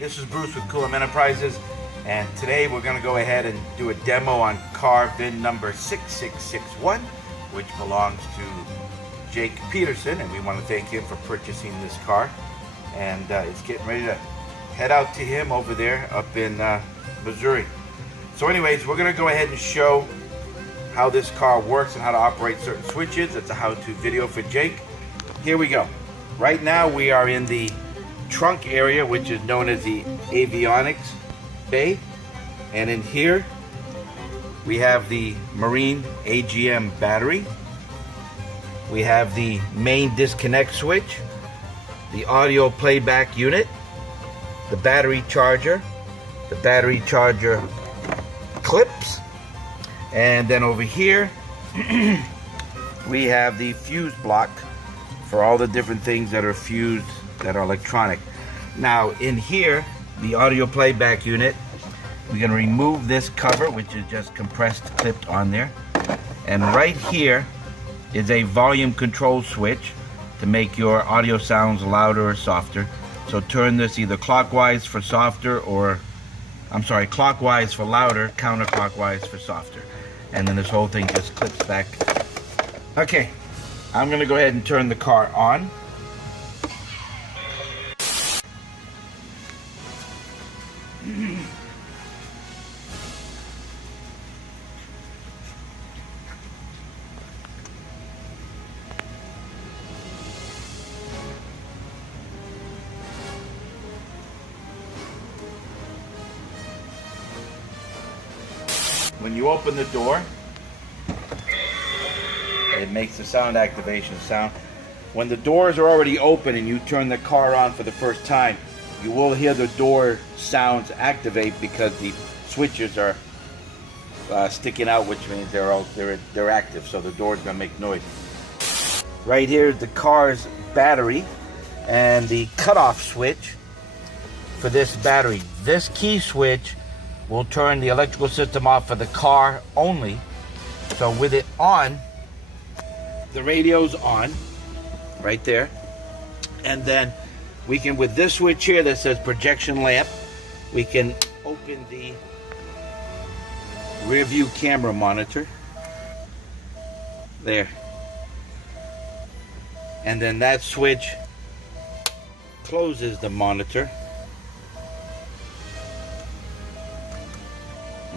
this is Bruce with Coolum Enterprises, and today we're going to go ahead and do a demo on car VIN number 6661, which belongs to Jake Peterson, and we want to thank him for purchasing this car. And it's getting ready to head out to him over there up in Missouri. So anyways, we're going to go ahead and show how this car works and how to operate certain switches. It's a how-to video for Jake. Here we go. Right now we are in the trunk area, which is known as the Avionics bay, and in here we have the Marine AGM battery, we have the main disconnect switch, the audio playback unit, the battery charger clips, and then over here we have the fuse block for all the different things that are fused that are electronic. Now in here, the audio playback unit, we're going to remove this cover, which is just compressed, clipped on there, and right here is a volume control switch to make your audio sounds louder or softer. So turn this either clockwise for softer, or clockwise for louder, counterclockwise for softer, and then this whole thing just clips back. Okay, I'm going to go ahead and turn the car on. When you open the door, it makes the sound activation sound. When the doors are already open and you turn the car on for the first time, you will hear the door sounds activate because the switches are sticking out, which means they're active, so the door's gonna make noise. Right here is the car's battery and the cutoff switch for this battery. This key switch will turn the electrical system off for the car only. So with it on, the radio's on right there, and then we can, with this switch here that says projection lamp, we can open the rear view camera monitor there, and then that switch closes the monitor.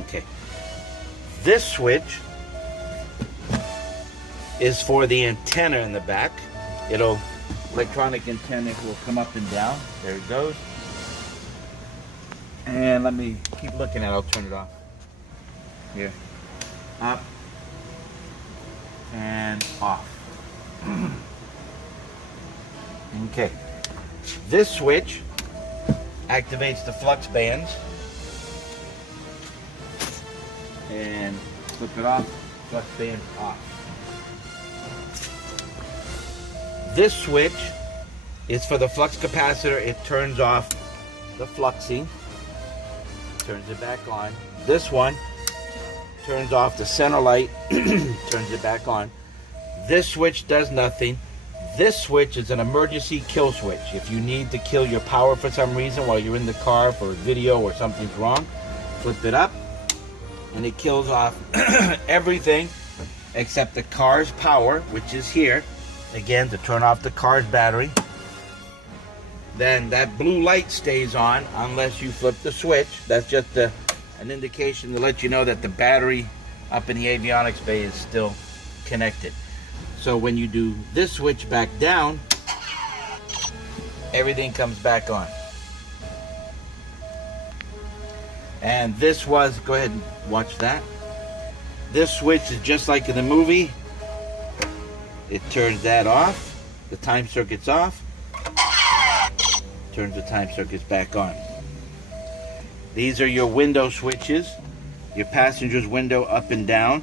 Okay, this switch is for the antenna in the back. Electronic antenna will come up and down. There it goes. And let me keep looking at it. I'll turn it off. Here. Up. And off. Okay. This switch activates the flux bands. And flip it off. Flux band off. This switch is for the flux capacitor. It turns off the fluxing, turns it back on. This one turns off the center light, turns it back on. This switch does nothing. This switch is an emergency kill switch. If you need to kill your power for some reason while you're in the car for a video or something's wrong, flip it up and it kills off everything except the car's power, which is here. Again, to turn off the car's battery. Then that blue light stays on unless you flip the switch. That's just an indication to let you know that the battery up in the avionics bay is still connected. So when you do this switch back down, everything comes back on. And this was, go ahead and watch that. This switch is just like in the movie. It turns that off, the time circuit's off, turns the time circuits back on. These are your window switches, your passenger's window up and down,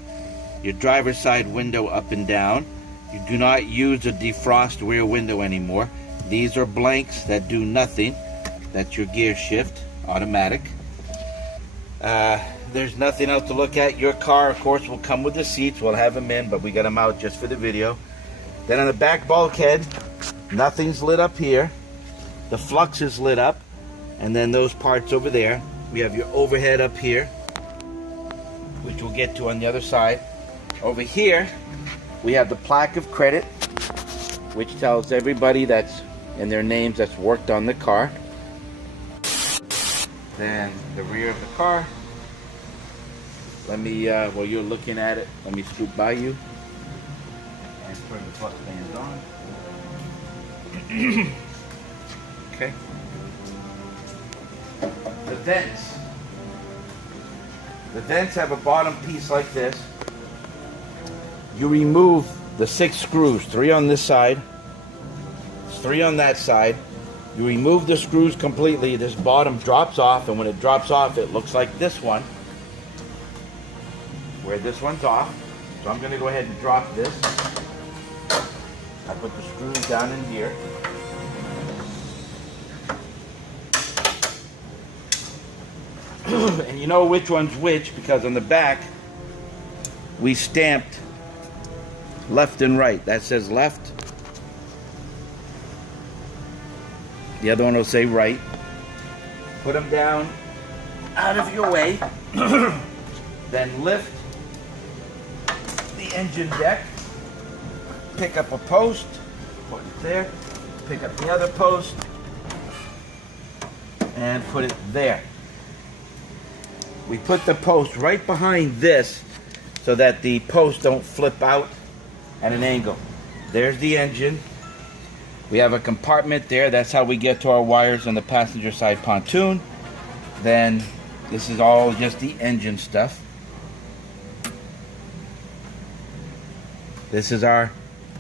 your driver's side window up and down. You do not use a defrost rear window anymore. These are blanks that do nothing. That's your gear shift, automatic. There's nothing else to look at. Your car, of course, will come with the seats. We'll have them in, but we got them out just for the video. Then on the back bulkhead, nothing's lit up here. The flux is lit up. and then those parts over there. We have your overhead up here, which we'll get to on the other side. Over here, we have the plaque of credit, which tells everybody that's in their names that's worked on the car. Then the rear of the car. Let me, while you're looking at it, let me scoot by you and turn the flux fans on. Okay. The vents. The vents have a bottom piece like this. You remove the 6 screws, 3 on this side, 3 on that side. You remove the screws completely. This bottom drops off, and when it drops off, it looks like this one, where this one's off. So I'm going to go ahead and drop this. I put the screws down in here. And you know which one's which, because on the back we stamped left and right. That says left. The other one will say right. Put them down out of your way. Then lift the engine deck. Pick up a post. Put it there. Pick up the other post. And put it there. We put the post right behind this so that the posts don't flip out at an angle. There's the engine. We have a compartment there. That's how we get to our wires on the passenger side pontoon. Then this is all just the engine stuff. This is our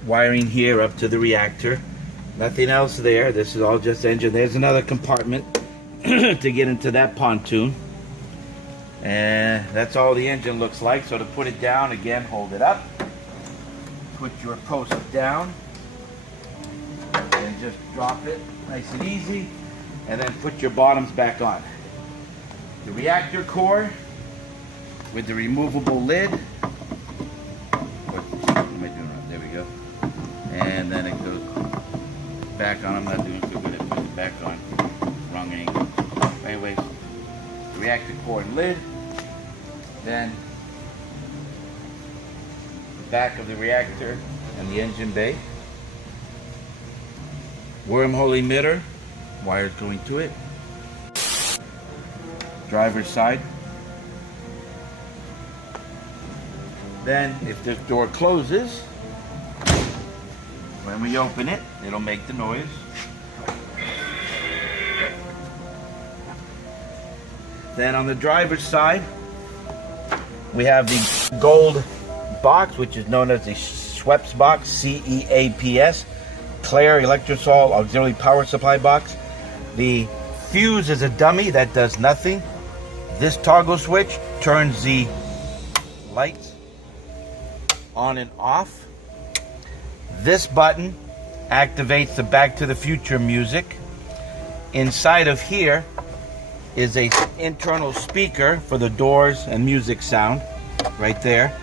wiring here up to the reactor. Nothing else there. This is all just engine. There's another compartment to get into that pontoon. And that's all the engine looks like. So to put it down, again, hold it up. Put your post down. And just drop it nice and easy. And then put your bottoms back on. The reactor core with the removable lid. What am I doing wrong? There we go. And then it goes back on. I'm not doing too good at putting it back on. Wrong angle. Anyways, the reactor core and lid. Then the back of the reactor and the engine bay. Wormhole emitter, wires going to it. Driver's side. Then if this door closes, when we open it, it'll make the noise. Then on the driver's side, we have the gold box, which is known as the Schweppes box, C-E-A-P-S, Claire Electrosol Auxiliary Power Supply box. The fuse is a dummy that does nothing. This toggle switch turns the lights on and off. This button activates the Back to the Future music. Inside of here is a internal speaker for the doors and music sound right there.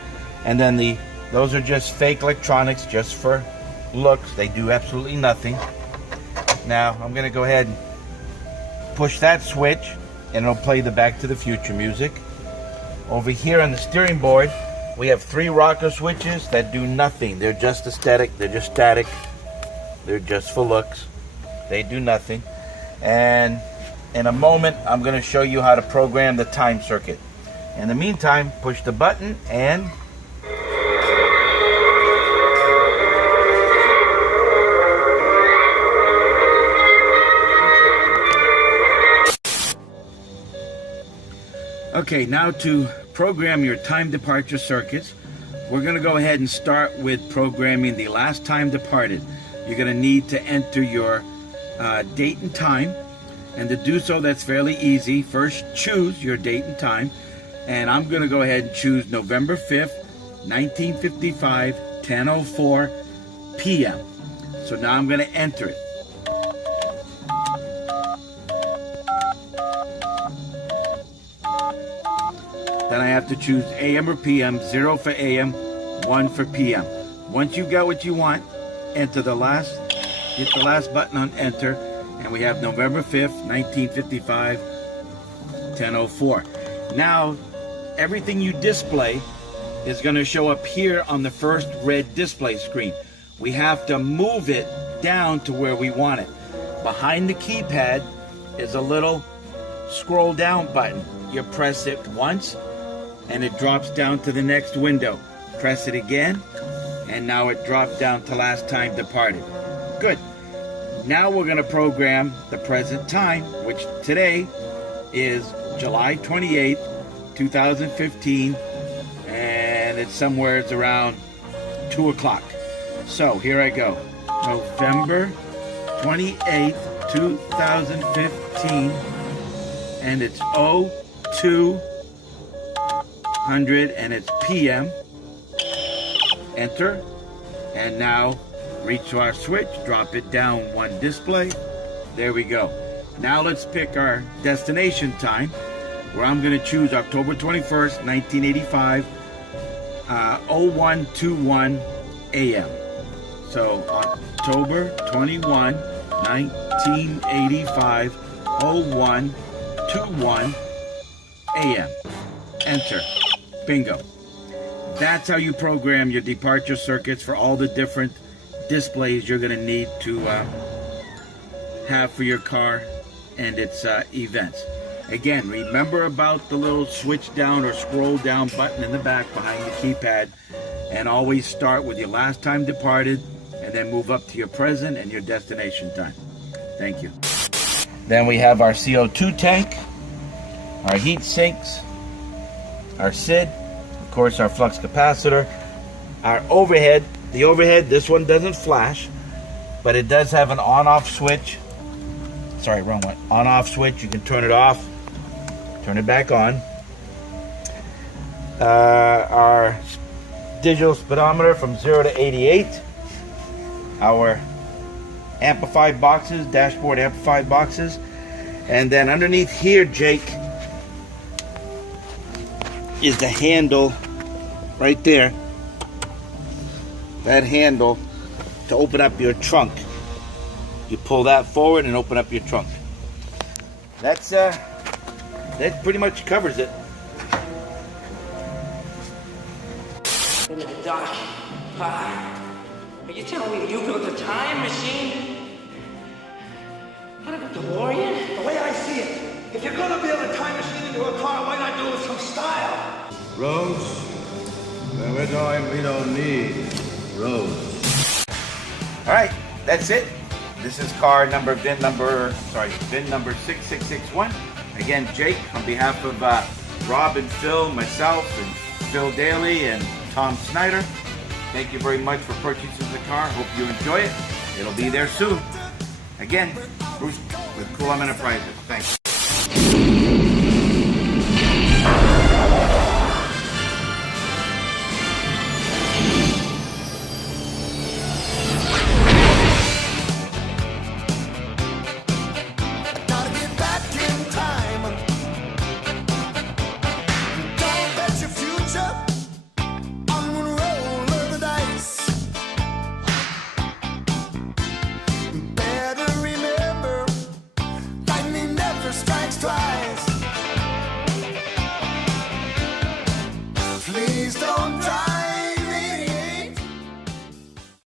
And then those are just fake electronics, just for looks. They do absolutely nothing. Now I'm gonna go ahead and push that switch and it'll play the Back to the Future music. Over here on the steering board, we have 3 rocker switches that do nothing. They're just aesthetic, they're just static, they're just for looks. They do nothing. And in a moment, I'm going to show you how to program the time circuit. In the meantime, push the button and okay, now to program your time departure circuits, we're going to go ahead and start with programming the last time departed. You're going to need to enter your date and time. And to do so, that's fairly easy. First, choose your date and time. And I'm going to go ahead and choose November 5th, 1955, 10:04 p.m. So now I'm going to enter it. Then I have to choose AM or PM, 0 for AM, 1 for PM. Once you got what you want, enter the last, hit the last button on enter, And we have November 5th, 1955, 10:04. Now, everything you display is going to show up here on the first red display screen. We have to move it down to where we want it. Behind the keypad is a little scroll down button. You press it once and it drops down to the next window. Press it again and now it dropped down to last time departed. Good. Now we're going to program the present time, which today is July 28th, 2015, and it's somewhere it's around 2 o'clock. So here I go. November 28th, 2015, and it's 0200 and it's PM. Enter, and now reach to our switch, drop it down one display. There we go. Now let's pick our destination time, where I'm going to choose October 21st, 1985, 0121 AM. So October 21, 1985, 0121 AM. Enter. Bingo. That's how you program your departure circuits for all the different displays you're going to need to have for your car and its events. Again, remember about the little switch down or scroll down button in the back behind the keypad, and always start with your last time departed and then move up to your present and your destination time. Thank you. Then we have our CO2 tank, our heat sinks, our SID, of course our flux capacitor, our overhead. The overhead, this one doesn't flash, but it does have an on-off switch. Sorry, wrong one. On-off switch. You can turn it off, turn it back on. Our digital speedometer from 0 to 88. Our amplified boxes, dashboard amplified boxes. And then underneath here, Jake, is the handle right there. That handle to open up your trunk. You pull that forward and open up your trunk. That pretty much covers it. In the dark. Are you telling me you built a time machine? What about DeLorean? The way I see it, if you're gonna build a time machine into a car, why not do it with some style? Roads? When we're going, we don't need roads. All right, that's it. This is VIN number 6661. Again, Jake, on behalf of Rob and Phil, myself, and Phil Daly and Tom Snyder, thank you very much for purchasing the car. Hope you enjoy it. It'll be there soon. Again, Bruce with Cool Enterprises. Thanks.